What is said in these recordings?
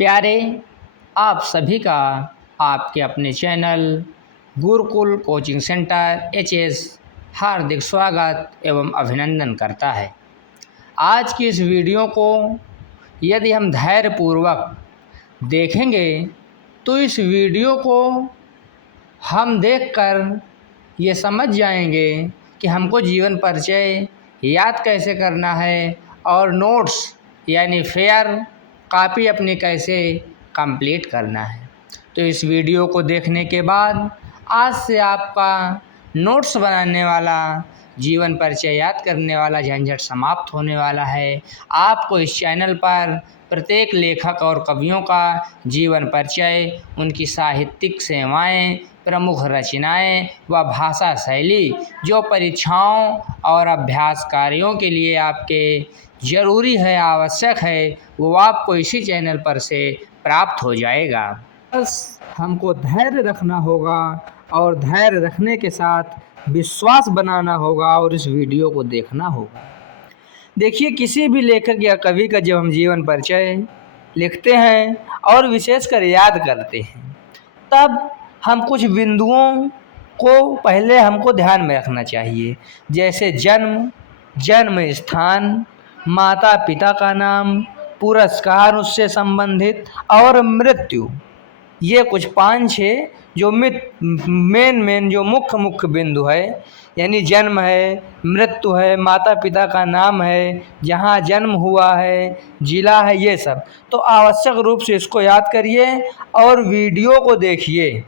प्यारे, आप सभी का आपके अपने channel Gurukul coaching centre HS हार्दिक स्वागत एवं अभिनंदन करता है। आज की इस वीडियो को यदि हम धैर्यपूर्वक देखेंगे तो इस वीडियो को हम देखकर ये समझ जाएंगे कि हमको जीवन परिचय याद कैसे करना है और नोट्स यानी फेयर कॉपी अपनी कैसे कंप्लीट करना है। तो इस वीडियो को देखने के बाद आज से आपका नोट्स बनाने वाला, जीवन परिचय याद करने वाला झंझट समाप्त होने वाला है। आपको इस चैनल पर प्रत्येक लेखक और कवियों का जीवन परिचय, उनकी साहित्यिक सेवाएं, प्रमुख रचनाएं व भाषा शैली जो परीक्षाओं और अभ्यास कार्यों के लिए आपके ज़रूरी है, आवश्यक है, वो आपको इसी चैनल पर से प्राप्त हो जाएगा। बस हमको धैर्य रखना होगा और धैर्य रखने के साथ विश्वास बनाना होगा और इस वीडियो को देखना होगा। देखिए, किसी भी लेखक या कवि का जब हम जीवन परिचय लिखते हैं और विशेषकर याद करते हैं, तब हम कुछ बिंदुओं को पहले हमको ध्यान में रखना चाहिए, जैसे जन्म स्थान, माता पिता का नाम, पुरस्कार उससे संबंधित और मृत्यु। ये कुछ 5-6 जो मेन जो मुख्य बिंदु है, यानी जन्म है, मृत्यु है, माता पिता का नाम है, जहाँ जन्म हुआ है, जिला है, ये सब तो आवश्यक रूप से इसको याद करिए और वीडियो को देखिए,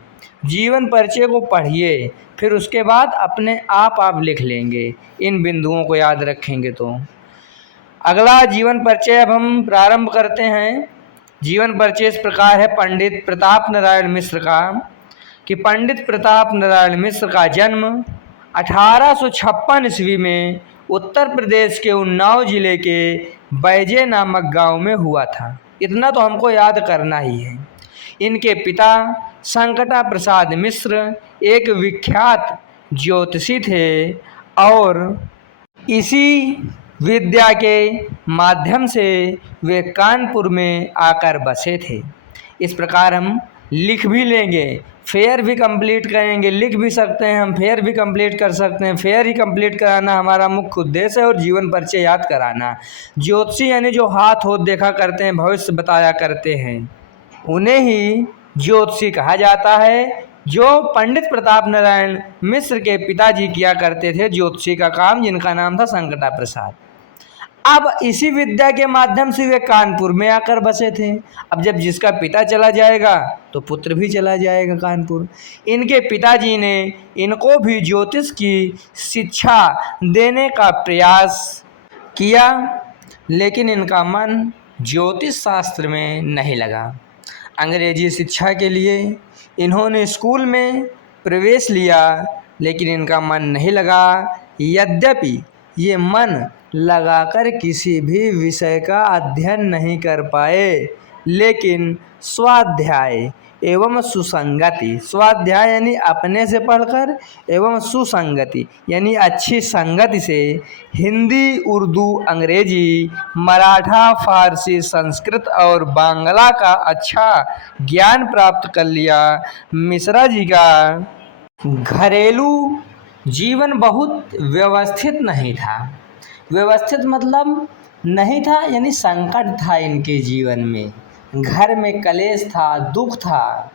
जीवन परिचय को पढ़िए, फिर उसके बाद अपने आप लिख लेंगे इन बिंदुओं को याद रखेंगे तो। अगला जीवन परिचय अब हम प्रारंभ करते हैं। जीवन परिचय इस प्रकार है पंडित प्रताप नारायण मिश्र का, कि पंडित प्रताप नारायण मिश्र का जन्म 1856 ईस्वी में उत्तर प्रदेश के उन्नाव जिले के बैजे नामक गांव में हुआ था। इतना तो हमको याद करना ही है। इनके पिता संकटा प्रसाद मिश्र एक विख्यात ज्योतिषी थे और इसी विद्या के माध्यम से वे कानपुर में आकर बसे थे। इस प्रकार हम लिख भी लेंगे, फेयर भी कंप्लीट करेंगे, लिख भी सकते हैं हम, फेयर भी कंप्लीट कर सकते हैं। फेयर ही कंप्लीट कराना हमारा मुख्य उद्देश्य है और जीवन परिचय याद कराना। ज्योतिषी यानी जो हाथ होत देखा करते हैं, भविष्य बताया करते हैं, उन्हें ही ज्योतिषी कहा जाता है। जो पंडित प्रताप नारायण मिश्र के पिताजी किया करते थे ज्योतिषी का काम, जिनका नाम था संकटा प्रसाद। अब इसी विद्या के माध्यम से वे कानपुर में आकर बसे थे। अब जब जिसका पिता चला जाएगा तो पुत्र भी चला जाएगा कानपुर। इनके पिताजी ने इनको भी ज्योतिष की शिक्षा देने का प्रयास किया, लेकिन इनका मन ज्योतिष शास्त्र में नहीं लगा। अंग्रेजी शिक्षा के लिए इन्होंने स्कूल में प्रवेश लिया, लेकिन इनका मन नहीं लगा। यद्यपि ये मन लगाकर किसी भी विषय का अध्ययन नहीं कर पाए, लेकिन स्वाध्याय एवं सुसंगति, स्वाध्याय यानी अपने से पढ़कर, एवं सुसंगति यानी अच्छी संगति से हिंदी, उर्दू, अंग्रेजी, मराठा, फारसी, संस्कृत और बांग्ला का अच्छा ज्ञान प्राप्त कर लिया। मिश्रा जी का घरेलू जीवन बहुत व्यवस्थित नहीं था। व्यवस्थित मतलब नहीं था, यानी संकट था इनके जीवन में, घर में कलेश था, दुख था।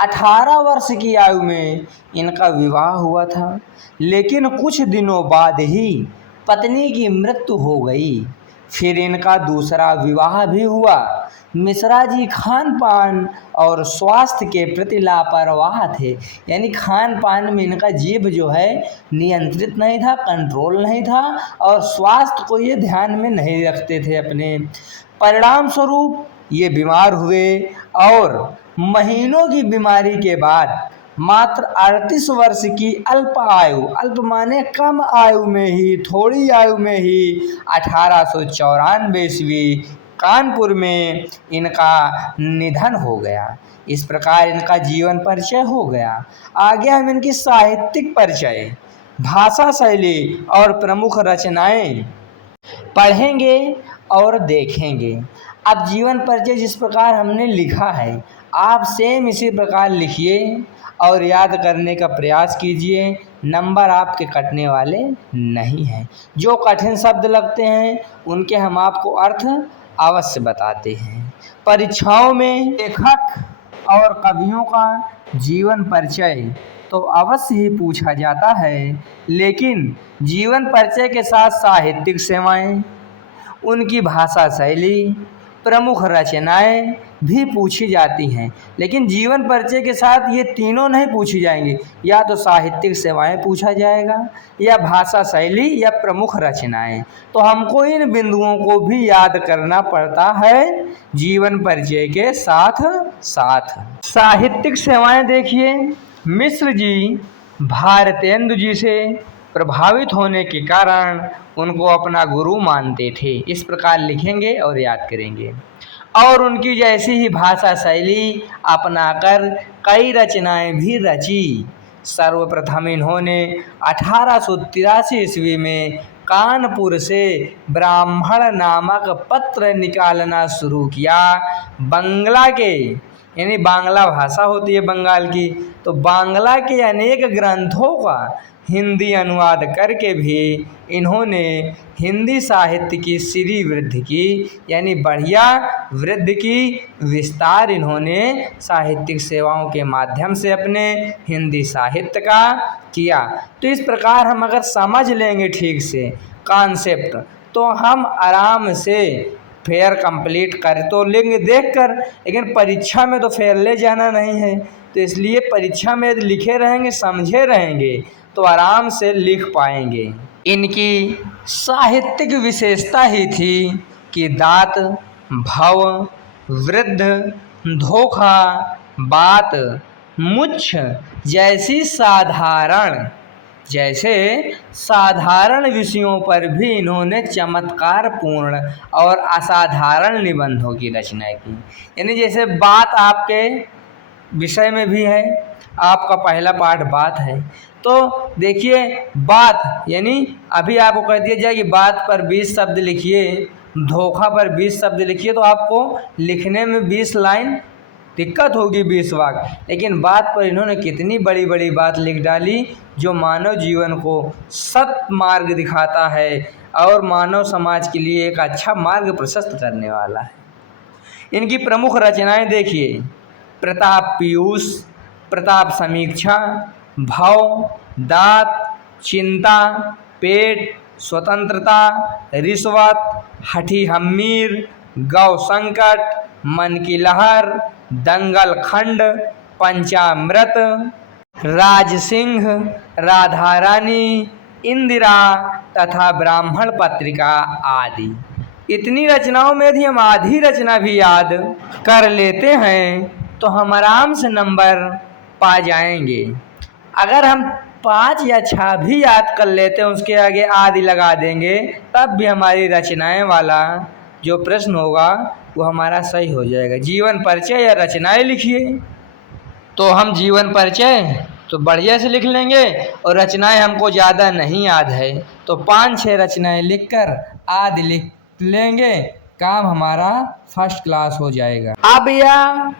18 वर्ष की आयु में इनका विवाह हुआ था, लेकिन कुछ दिनों बाद ही पत्नी की मृत्यु हो गई। फिर इनका दूसरा विवाह भी हुआ। मिश्रा जी खान पान और स्वास्थ्य के प्रति लापरवाह थे, यानी खान पान में इनका जीभ जो है नियंत्रित नहीं था, कंट्रोल नहीं था, और स्वास्थ्य को ये ध्यान में नहीं रखते थे अपने। परिणाम स्वरूप ये बीमार हुए और महीनों की बीमारी के बाद मात्र 38 वर्ष की अल्प आयु, अल्प माने कम आयु में ही, थोड़ी आयु में ही 1894 ईस्वी कानपुर में इनका निधन हो गया। इस प्रकार इनका जीवन परिचय हो गया। आगे हम इनकी साहित्यिक परिचय, भाषा शैली और प्रमुख रचनाएं पढ़ेंगे और देखेंगे। अब जीवन परिचय जिस प्रकार हमने लिखा है, आप सेम इसी प्रकार लिखिए और याद करने का प्रयास कीजिए। नंबर आपके कटने वाले नहीं हैं। जो कठिन शब्द लगते हैं उनके हम आपको अर्थ अवश्य बताते हैं। परीक्षाओं में लेखक और कवियों का जीवन परिचय तो अवश्य ही पूछा जाता है, लेकिन जीवन परिचय के साथ साहित्यिक सेवाएं, उनकी भाषा शैली, प्रमुख रचनाएं भी पूछी जाती हैं। लेकिन जीवन परिचय के साथ ये तीनों नहीं पूछी जाएंगी। या तो साहित्यिक सेवाएं पूछा जाएगा, या भाषा शैली, या प्रमुख रचनाएं। तो हमको इन बिंदुओं को भी याद करना पड़ता है जीवन परिचय के साथ साथ। साहित्यिक सेवाएं देखिए, मिश्र जी भारतेंदु जी से प्रभावित होने के कारण उनको अपना गुरु मानते थे। इस प्रकार लिखेंगे और याद करेंगे। और उनकी जैसी ही भाषा शैली अपनाकर कई रचनाएं भी रची। सर्वप्रथम इन्होंने 1883 ईस्वी में कानपुर से ब्राह्मण नामक पत्र निकालना शुरू किया। बंगला के, यानी बांग्ला भाषा होती है बंगाल की, तो बांग्ला के अनेक ग्रंथों का हिंदी अनुवाद करके भी इन्होंने हिंदी साहित्य की श्री वृद्धि की, यानी बढ़िया वृद्धि की। विस्तार इन्होंने साहित्यिक सेवाओं के माध्यम से अपने हिंदी साहित्य का किया। तो इस प्रकार हम अगर समझ लेंगे ठीक से कॉन्सेप्ट, तो हम आराम से फेयर कंप्लीट कर तो लेंगे देखकर, लेकिन परीक्षा में तो फेयर ले जाना नहीं है। तो इसलिए परीक्षा में यदि लिखे रहेंगे, समझे रहेंगे, तो आराम से लिख पाएंगे। इनकी साहित्यिक विशेषता ही थी कि दात, भव, वृद्ध, धोखा, बात, मुच्छ जैसे साधारण विषयों पर भी इन्होंने चमत्कारपूर्ण और असाधारण निबंधों की रचना की। यानी जैसे बात आपके विषय में भी है, आपका पहला पाठ बात है, तो देखिए बात, यानी अभी आपको कह दिया जाए कि बात पर 20 शब्द लिखिए, धोखा पर 20 शब्द लिखिए, तो आपको लिखने में 20 लाइन दिक्कत होगी, 20 वाक्य। लेकिन बात पर इन्होंने कितनी बड़ी बड़ी बात लिख डाली, जो मानव जीवन को सत मार्ग दिखाता है और मानव समाज के लिए एक अच्छा मार्ग प्रशस्त करने वाला है। इनकी प्रमुख रचनाएं देखिए, प्रताप पीयूष, प्रताप समीक्षा, भव, दात, चिंता, पेट, स्वतंत्रता, रिश्वत, हठी हम्मीर, गौ संकट, मन की लहर, दंगल खंड, पंचामृत, राजसिंह, राधा रानी, इंदिरा तथा ब्राह्मण पत्रिका आदि। इतनी रचनाओं में यदि हम आधी रचना भी याद कर लेते हैं तो हम आराम से नंबर पा जाएंगे। अगर हम 5 या 6 भी याद कर लेते हैं, उसके आगे आदि लगा देंगे, तब भी हमारी रचनाएं वाला जो प्रश्न होगा वो हमारा सही हो जाएगा। जीवन परिचय या रचनाएं लिखिए, तो हम जीवन परिचय तो बढ़िया से लिख लेंगे, और रचनाएं हमको ज़्यादा नहीं याद है तो 5-6 रचनाएं लिखकर आदि लिख लेंगे, काम हमारा फर्स्ट क्लास हो जाएगा। अब यह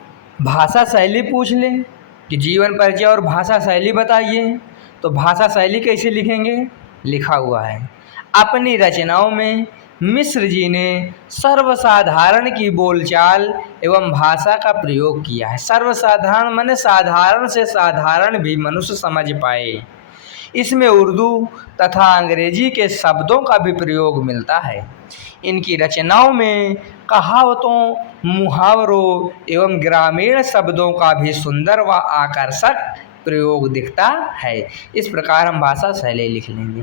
भाषा शैली पूछ लें कि जीवन परिचय और भाषा शैली बताइए, तो भाषा शैली कैसे लिखेंगे, लिखा हुआ है। अपनी रचनाओं में मिश्र जी ने सर्वसाधारण की बोलचाल एवं भाषा का प्रयोग किया है। सर्वसाधारण माने साधारण से साधारण भी मनुष्य समझ पाए। इसमें उर्दू तथा अंग्रेजी के शब्दों का भी प्रयोग मिलता है। इनकी रचनाओं में कहावतों, मुहावरों एवं ग्रामीण शब्दों का भी सुंदर व आकर्षक प्रयोग दिखता है। इस प्रकार हम भाषा शैली लिख लेंगे।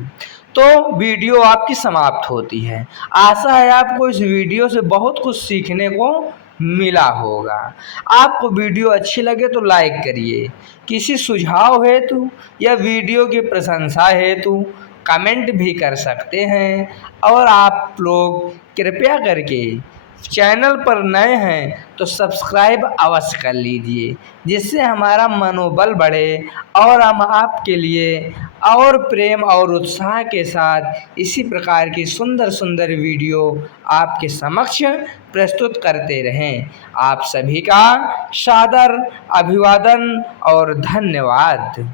तो वीडियो आपकी समाप्त होती है। आशा है आपको इस वीडियो से बहुत कुछ सीखने को मिला होगा। आपको वीडियो अच्छी लगे तो लाइक करिए। किसी सुझाव हेतु या वीडियो की प्रशंसा हेतु कमेंट भी कर सकते हैं। और आप लोग कृपया करके चैनल पर नए हैं तो सब्सक्राइब अवश्य कर लीजिए, जिससे हमारा मनोबल बढ़े और हम आपके लिए और प्रेम और उत्साह के साथ इसी प्रकार की सुंदर सुंदर वीडियो आपके समक्ष प्रस्तुत करते रहें। आप सभी का सादर अभिवादन और धन्यवाद।